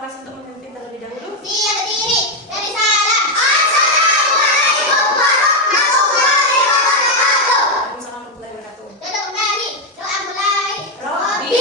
kelas untuk memimpin terlebih dahulu? Dia berdiri dari salam. Assalamualaikum warahmatullahi wabarakatuh. Waalaikumsalam warahmatullahi wabarakatuh. Duduk kembali. Doa mulai. Rabbi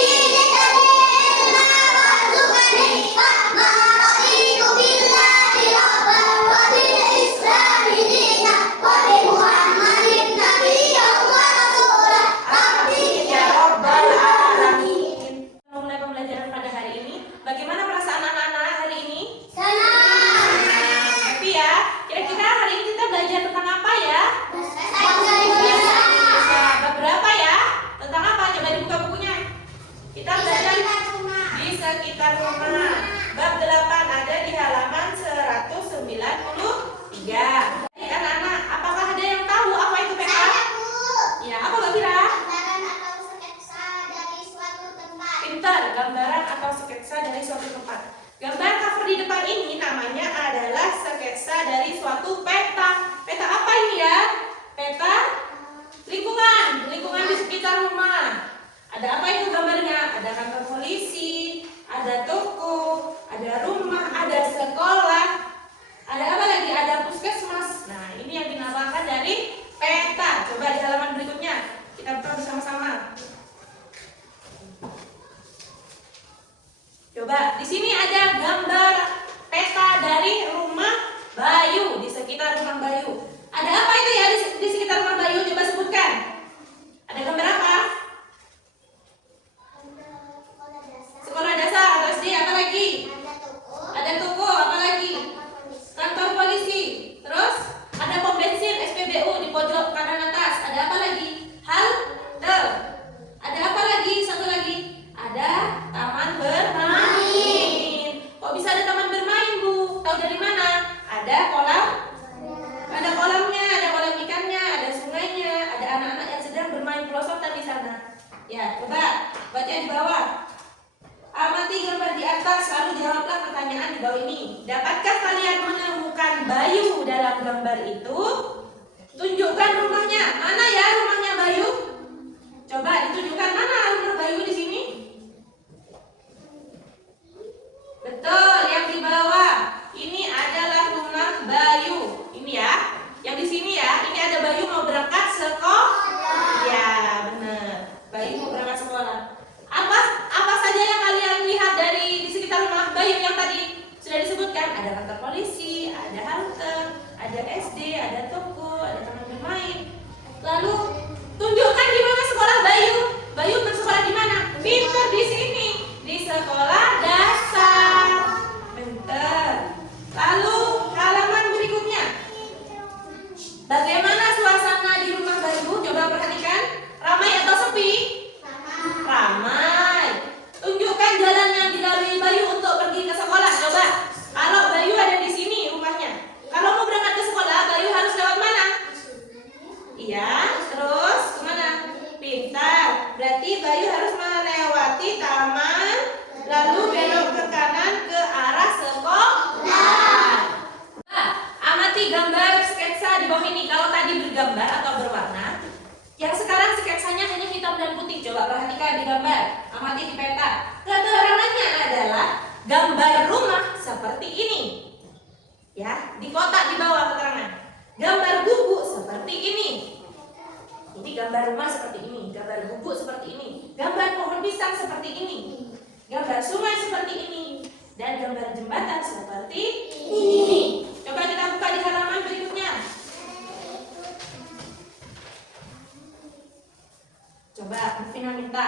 sekitar rumah. Bab 8 ada di halaman 193. Anak-anak, apakah ada yang tahu apa itu peta? Saya, Bu. Ya, apa Mbak Fira? Gambaran atau sketsa dari suatu tempat. Pintar, gambaran atau sketsa dari suatu tempat. Gambar cover di depan ini namanya adalah sketsa dari suatu peta. Peta apa ini ya? Peta lingkungan di sekitar rumah. Ada apa itu gambarnya? Ada kantor polisi, ada toko, ada rumah, ada sekolah, ada apa lagi? Ada puskesmas. Nah, ini yang dinamakan dari peta. Coba di halaman berikutnya kita buka bersama-sama. Coba di sini ada gambar peta dari rumah Bayu, di sekitar rumah Bayu. Ada apa itu ya di sekitar rumah Bayu? Coba sebutkan. Ada gambar apa? Sekolah dasar atau SD, apa lagi? Ada toko, apa lagi? Kantor polisi. Terus ada pom bensin SPBU di pojok kanan atas. Ada apa lagi? Halte. Ada apa lagi? Satu lagi. Ada taman bermain. Kok bisa ada taman bermain, Bu? Tahu dari mana? Ada kolam. Ada kolamnya, ada kolam ikannya, ada sungainya, ada anak-anak yang sedang bermain pelosotan di sana. Ya, coba baca di bawah. Amati gambar di atas, lalu jawablah pertanyaan di bawah ini. Dapatkah kalian menemukan Bayu dalam gambar itu? Tunjukkan rumahnya. Mana ya rumahnya Bayu? Coba ditunjukkan mana rumah Bayu di sini? Betul, yang di bawah. Ini adalah rumah Bayu. Ini ya. Yang di sini ya. Ini ada Bayu mau berangkat sekolah. Ya, benar. Bayu mau berangkat sekolah. Apa saja yang kalian lihat dari di sekitar rumah Bayu yang tadi sudah disebutkan? Ada kantor polisi, ada halte, ada SD, ada toko, ada taman bermain. Lalu tunjukkan di mana sekolah Bayu. Bayu bersekolah di mana? Pintar, di sini, di sekolah dasar. Pintar. Lalu halaman berikutnya. Bagaimana suasana di rumah Bayu? Coba perhatikan. Ramai atau sepi? Ramai. Tunjukkan jalan yang dilalui Bayu untuk pergi ke sekolah. Coba. Kalau Bayu ada di sini rumahnya. Kalau mau berangkat ke sekolah, Bayu harus lewat mana? Iya. Terus kemana? Pintar. Berarti Bayu harus melewati taman, lalu belok ke kanan ke arah sekolah. Amati gambar sketsa di bawah ini. Kalau tadi bergambar atau berwarna, yang sekarang sketsanya hanya hitam dan putih. Coba perhatikan di gambar, amati di peta. Keterangannya adalah gambar rumah seperti ini. Ya, di kotak di bawah keterangan. Gambar gubuk seperti ini. Ini gambar rumah seperti ini, gambar gubuk seperti ini, gambar pohon pisang seperti ini, gambar sungai seperti ini, dan gambar jembatan seperti ini. Coba kita buka di halaman berikutnya. Coba Bu Vina minta.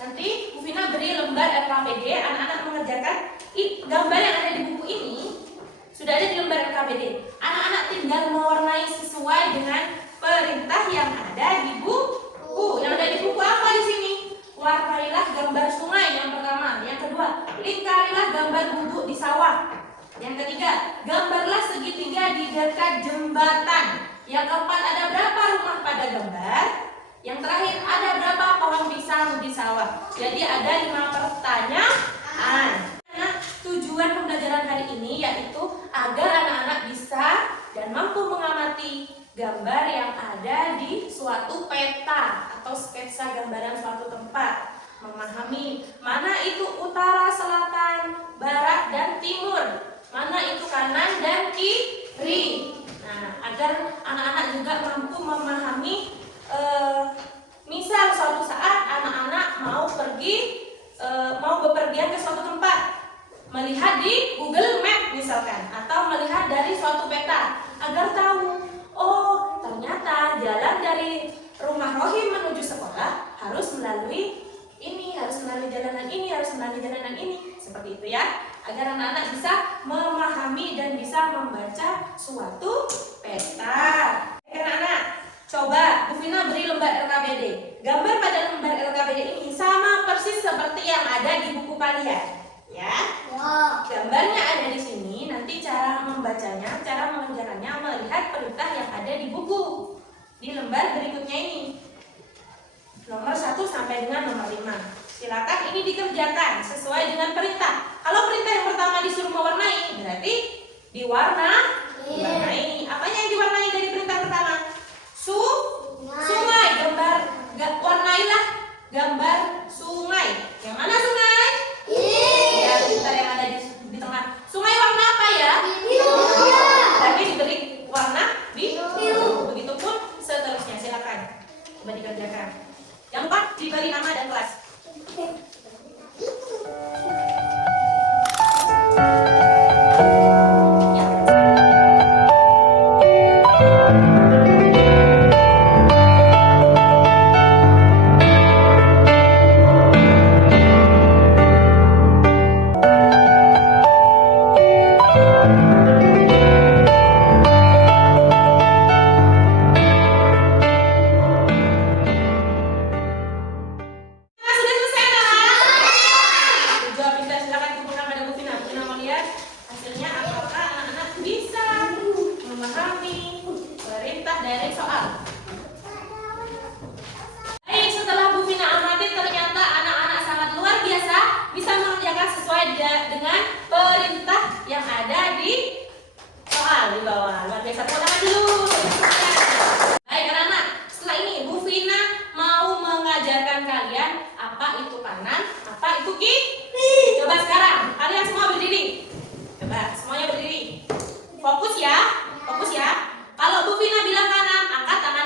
Nanti Bu Vina beri lembar LKPD, anak-anak mengerjakan gambar yang ada di buku ini. Sudah ada di lembar LKPD. Anak-anak tinggal mewarnai sesuai dengan perintah yang ada di buku. Yang ada di buku apa di sini? Warnailah gambar sungai yang pertama. Yang kedua, lingkarilah gambar gubuk di sawah. Yang ketiga, gambarlah segitiga di dekat jembatan. Yang keempat, ada berapa rumah pada gambar? Yang terakhir, ada berapa pohon pisang di sawah? Jadi ada 5 pertanyaan. Nah, tujuan pembelajaran hari ini yaitu agar anak-anak bisa dan mampu mengamati gambar yang ada di suatu peta atau sketsa gambaran suatu tempat. Memahami mana itu utara, selatan, dari suatu peta agar tahu, oh ternyata jalan dari rumah Rohim menuju sekolah harus melalui ini, harus melalui jalanan ini, harus melalui jalanan ini. Seperti itu ya, agar anak-anak bisa memahami dan bisa membaca suatu peta. Anak-anak, coba Bu Vina beri lembar LKPD. Gambar pada lembar LKPD ini sama persis seperti yang ada di buku kalian. Ya, gambarnya ada di sini. Nanti cara membacanya, cara mengerjakannya melihat perintah yang ada di buku di lembar berikutnya ini. Nomor 1 sampai dengan nomor 5. Silakan ini dikerjakan sesuai dengan perintah. Kalau perintah yang pertama disuruh mewarnai, berarti diwarnai. Apanya yang diwarnai dari perintah pertama? Sungai. Warnailah gambar sungai. Yang mana sungai? Ya, pintar yang ada di tengah. Sungai warna apa ya? Tapi diberi warna biru. Begitupun seterusnya. Silakan. Coba dikerjakan. Yang 4 diberi nama dan kelas. Fokus ya. Kalau Bu Vina bilang kanan, angkat tangan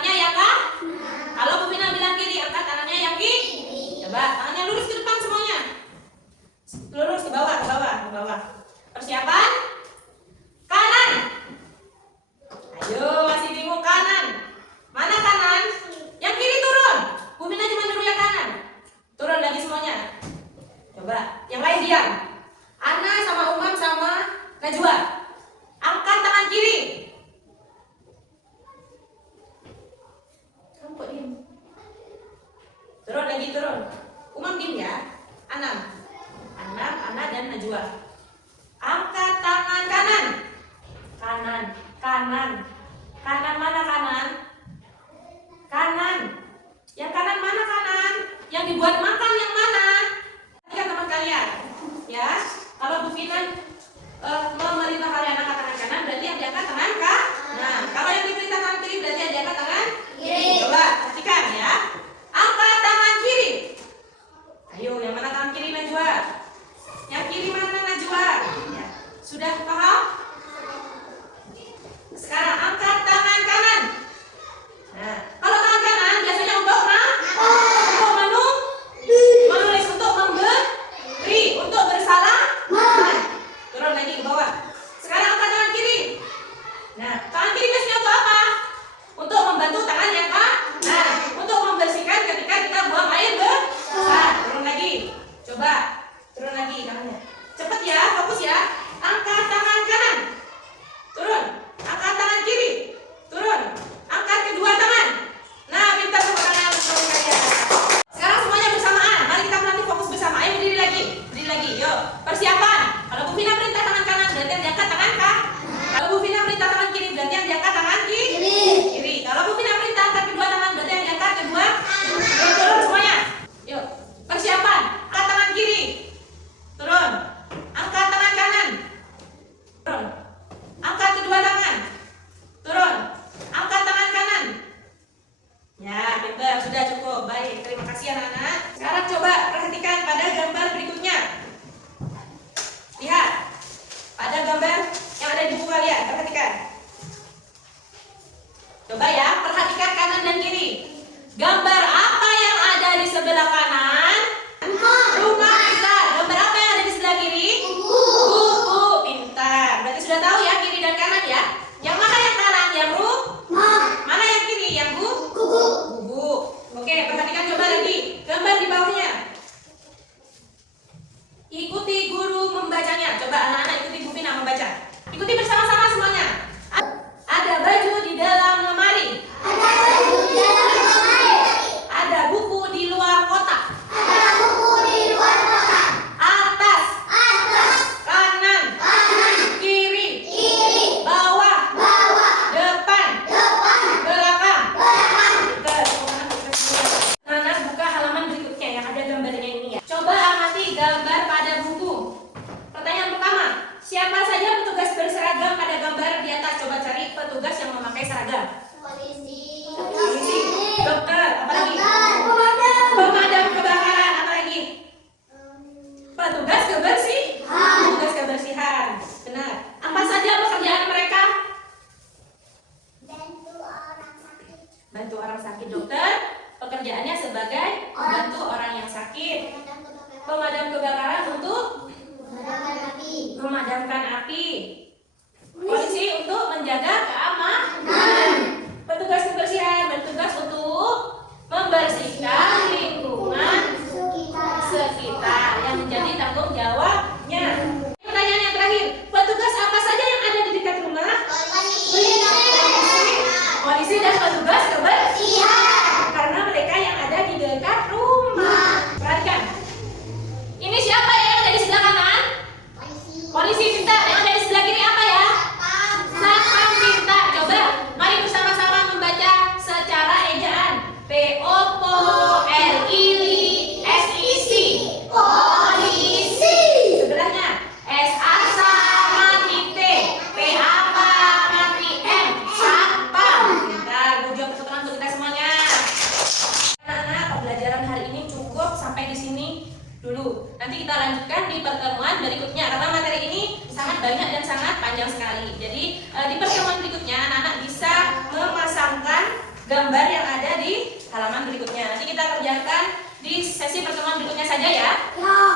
Jadi di pertemuan berikutnya anak-anak bisa memasangkan gambar yang ada di halaman berikutnya. Nanti kita kerjakan di sesi pertemuan berikutnya saja ya. Ya.